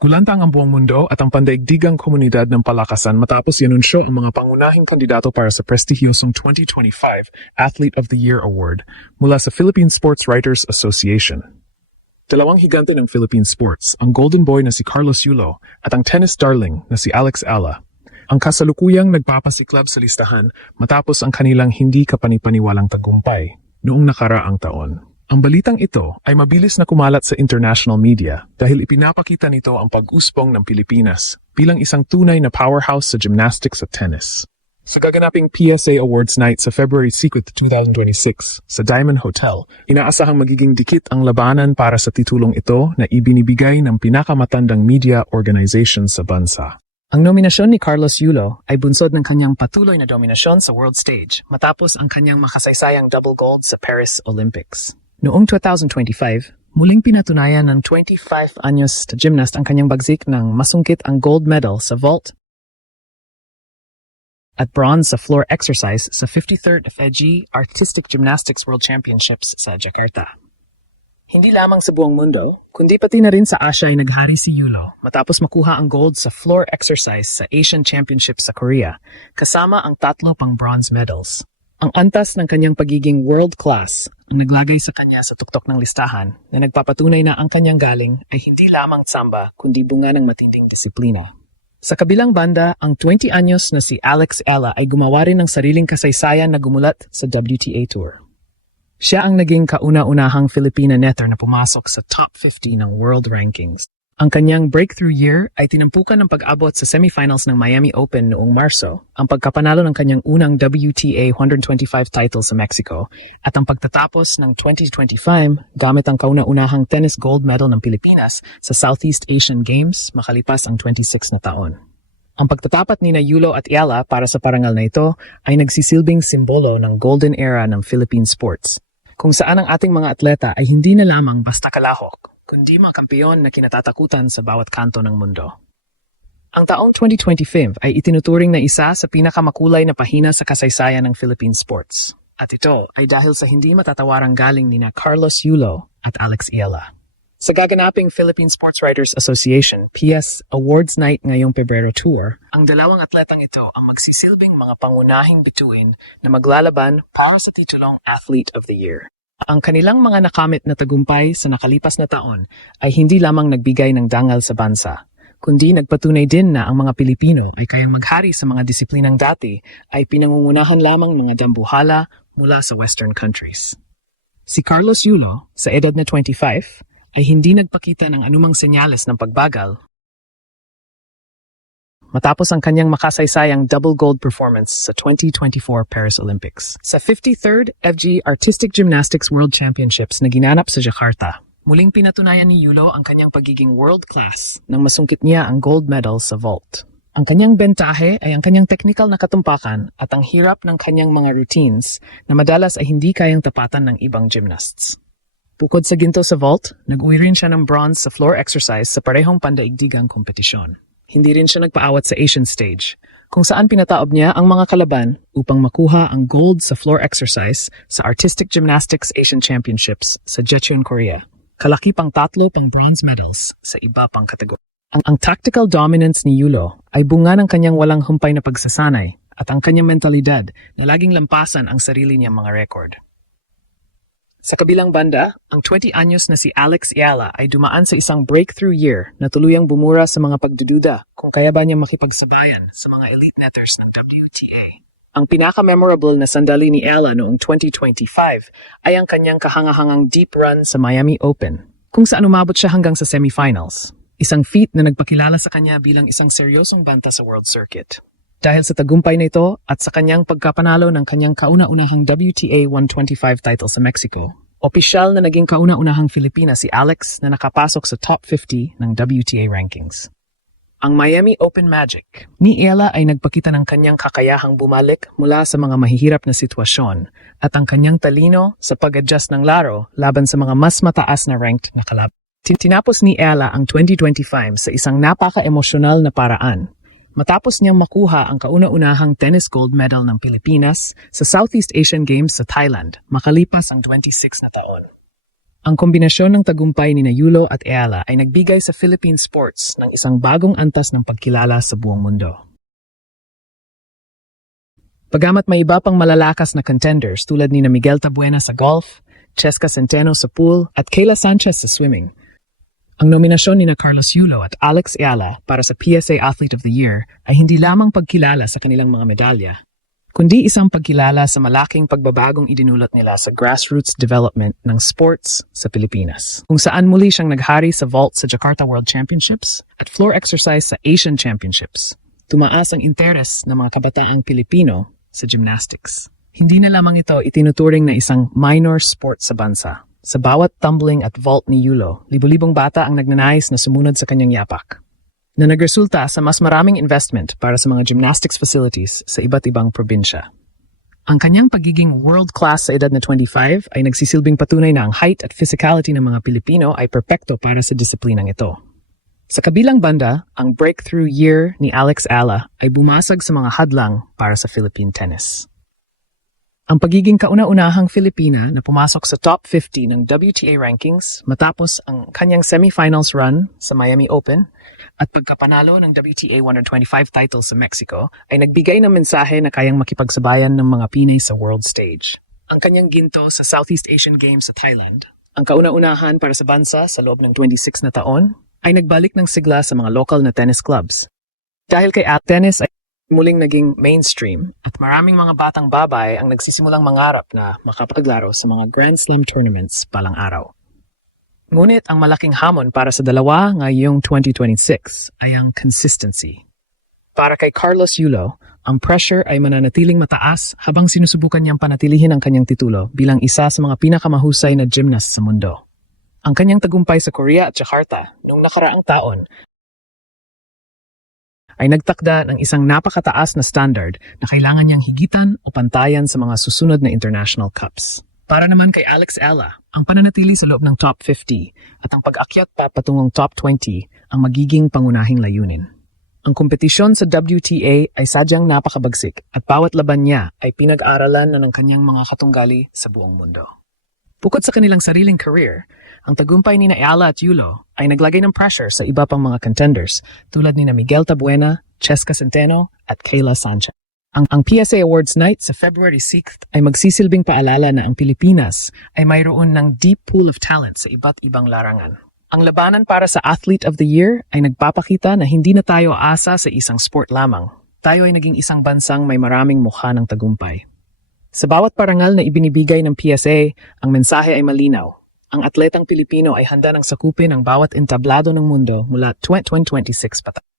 Gulantang ang buong mundo at ang pandaigdigang komunidad ng palakasan matapos ianunsyo ang mga pangunahing kandidato para sa prestihiyosong 2025 Athlete of the Year Award mula sa Philippine Sports Writers Association. Dalawang higante ng Philippine sports, ang golden boy na si Carlos Yulo at ang tennis darling na si Alex Ala, ang kasalukuyang nagpapasiklab sa listahan matapos ang kanilang hindi kapanipaniwalang tagumpay noong nakaraang taon. Ang balitang ito ay mabilis na kumalat sa international media dahil ipinapakita nito ang pag-usbong ng Pilipinas bilang isang tunay na powerhouse sa gymnastics at tennis. Sa gaganaping PSA Awards Night sa February 2, 2026 sa Diamond Hotel, inaasahang magiging dikit ang labanan para sa titulong ito na ibinibigay ng pinakamatandang media organization sa bansa. Ang nominasyon ni Carlos Yulo ay bunsod ng kanyang patuloy na dominasyon sa world stage matapos ang kanyang makasaysayang double gold sa Paris Olympics. Noong 2025, muling pinatunayan ng 25 anyos na gymnast ang kanyang bagsik nang masungkit ang gold medal sa vault at bronze sa floor exercise sa 53rd FIGC Artistic Gymnastics World Championships sa Jakarta. Hindi lamang sa buong mundo, kundi pati na rin sa Asia ay naghari si Yulo matapos makuha ang gold sa floor exercise sa Asian Championships sa Korea, kasama ang 3 pang bronze medals. Ang antas ng kanyang pagiging world-class ang naglagay sa kanya sa tuktok ng listahan na nagpapatunay na ang kanyang galing ay hindi lamang tsamba kundi bunga ng matinding disiplina. Sa kabilang banda, ang 20 anyos na si Alex Ala ay gumawa rin ng sariling kasaysayan na gumulat sa WTA Tour. Siya ang naging kauna-unahang Filipina netter na pumasok sa top 50 ng world rankings. Ang kanyang breakthrough year ay tinampukan ng pag-abot sa semifinals ng Miami Open noong Marso, ang pagkapanalo ng kanyang unang WTA 125 title sa Mexico, at ang pagtatapos ng 2025 gamit ang kauna-unahang tennis gold medal ng Pilipinas sa Southeast Asian Games makalipas ang 26 na taon. Ang pagtatapat ni Yulo at Ala para sa parangal na ito ay nagsisilbing simbolo ng golden era ng Philippine sports, kung saan ang ating mga atleta ay hindi na lamang basta kalahok, kundi mga kampeon na kinatatakutan sa bawat kanto ng mundo. Ang taong 2025 ay itinuturing na isa sa pinakamakulay na pahina sa kasaysayan ng Philippine sports. At ito ay dahil sa hindi matatawarang galing nina Carlos Yulo at Alex Ala. Sa gaganaping Philippine Sports Writers Association PS Awards Night ngayong Pebrero Tour, ang dalawang atletang ito ang magsisilbing mga pangunahing bituin na maglalaban para sa titulong Athlete of the Year. Ang kanilang mga nakamit na tagumpay sa nakalipas na taon ay hindi lamang nagbigay ng dangal sa bansa, kundi nagpatunay din na ang mga Pilipino ay kayang maghari sa mga disiplinang dati ay pinangungunahan lamang mga dambuhala mula sa Western countries. Si Carlos Yulo, sa edad na 25, ay hindi nagpakita ng anumang senyales ng pagbagal matapos ang kanyang makasaysayang double gold performance sa 2024 Paris Olympics. Sa 53rd FIGC Artistic Gymnastics World Championships na ginanap sa Jakarta, muling pinatunayan ni Yulo ang kanyang pagiging world-class nang masungkit niya ang gold medal sa vault. Ang kanyang bentahe ay ang kanyang technical na katumpakan at ang hirap ng kanyang mga routines na madalas ay hindi kayang tapatan ng ibang gymnasts. Bukod sa ginto sa vault, nag-uwi rin siya ng bronze sa floor exercise sa parehong pandaigdigang kompetisyon. Hindi rin siya nagpaawat sa Asian stage, kung saan pinataob niya ang mga kalaban upang makuha ang gold sa floor exercise sa Artistic Gymnastics Asian Championships sa Jecheon, Korea. Kalaki pang 3 pang bronze medals sa iba pang kategorya. Ang tactical dominance ni Yulo ay bunga ng kanyang walang humpay na pagsasanay at ang kanyang mentalidad na laging lampasan ang sarili niyang mga record. Sa kabilang banda, ang 20 anyos na si Alex Ala ay dumaan sa isang breakthrough year na tuluyang bumura sa mga pagdududa kung kaya ba niya makipagsabayan sa mga elite netters ng WTA. Ang pinaka-memorable na sandali ni Ala noong 2025 ay ang kanyang kahangahangang deep run sa Miami Open, kung saan umabot siya hanggang sa semifinals. Isang feat na nagpakilala sa kanya bilang isang seryosong banta sa world circuit. Dahil sa tagumpay na ito at sa kanyang pagkapanalo ng kanyang kauna-unahang WTA 125 title sa Mexico, opisyal na naging kauna-unahang Filipina si Alex na nakapasok sa top 50 ng WTA rankings. Ang Miami Open Magic ni Ala ay nagpakita ng kanyang kakayahang bumalik mula sa mga mahihirap na sitwasyon at ang kanyang talino sa pag-adjust ng laro laban sa mga mas mataas na ranked na kalaban. Tinapos ni Ala ang 2025 sa isang napaka-emosyonal na paraan. Matapos niyang makuha ang kauna-unahang tennis gold medal ng Pilipinas sa Southeast Asian Games sa Thailand makalipas ang 26 na taon. Ang kombinasyon ng tagumpay ni Yulo at Ayala ay nagbigay sa Philippine sports ng isang bagong antas ng pagkilala sa buong mundo. Bagamat may iba pang malalakas na contenders tulad ni Miguel Tabuena sa golf, Cheska Centeno sa pool at Kayla Sanchez sa swimming, ang nominasyon ni Carlos Yulo at Alex Ayala para sa PSA Athlete of the Year ay hindi lamang pagkilala sa kanilang mga medalya, kundi isang pagkilala sa malaking pagbabagong idinulot nila sa grassroots development ng sports sa Pilipinas. Kung saan muli siyang naghari sa vault sa Jakarta World Championships at floor exercise sa Asian Championships, tumaas ang interes ng mga kabataang Pilipino sa gymnastics. Hindi na lamang ito itinuturing na isang minor sport sa bansa. Sa bawat tumbling at vault ni Yulo, libo-libong bata ang nagnanais na sumunod sa kanyang yapak, na nagresulta sa mas maraming investment para sa mga gymnastics facilities sa iba't ibang probinsya. Ang kanyang pagiging world-class sa edad na 25 ay nagsisilbing patunay na ang height at physicality ng mga Pilipino ay perpekto para sa disiplinang ito. Sa kabilang banda, ang breakthrough year ni Alex Ayala ay bumasag sa mga hadlang para sa Philippine tennis. Ang pagiging kauna-unahang Filipina na pumasok sa top 50 ng WTA rankings matapos ang kanyang semifinals run sa Miami Open at pagkapanalo ng WTA 125 title sa Mexico ay nagbigay ng mensahe na kayang makipagsabayan ng mga Pinay sa world stage. Ang kanyang ginto sa Southeast Asian Games sa Thailand, ang kauna-unahan para sa bansa sa loob ng 26 na taon, ay nagbalik ng sigla sa mga local na tennis clubs. Dahil kay tennis ay muling naging mainstream at maraming mga batang babae ang nagsisimulang mangarap na makapaglaro sa mga Grand Slam tournaments palang araw. Ngunit ang malaking hamon para sa dalawa ngayong 2026 ay ang consistency. Para kay Carlos Yulo, ang pressure ay mananatiling mataas habang sinusubukan niyang panatilihin ang kanyang titulo bilang isa sa mga pinakamahusay na gymnast sa mundo. Ang kanyang tagumpay sa Korea at Jakarta noong nakaraang taon ay nagtakda ng isang napakataas na standard na kailangan niyang higitan o pantayan sa mga susunod na international cups. Para naman kay Alex Ayala, ang pananatili sa loob ng top 50 at ang pag-akyat pa patungong top 20 ang magiging pangunahing layunin. Ang kompetisyon sa WTA ay sadyang napakabagsik at bawat laban niya ay pinag-aralan na ng kanyang mga katunggali sa buong mundo. Bukod sa kanilang sariling career, ang tagumpay ni Ayala at Yulo ay naglagay ng pressure sa iba pang mga contenders tulad ni Miguel Tabuena, Cheska Centeno at Kayla Sanchez. Ang PSA Awards Night sa February 6th ay magsisilbing paalala na ang Pilipinas ay mayroon ng deep pool of talent sa iba't ibang larangan. Ang labanan para sa Athlete of the Year ay nagpapakita na hindi na tayo asa sa isang sport lamang. Tayo ay naging isang bansang may maraming mukha ng tagumpay. Sa bawat parangal na ibinibigay ng PSA, ang mensahe ay malinaw. Ang atletang Pilipino ay handa ng sakupin ang bawat entablado ng mundo mula 2026 pataas.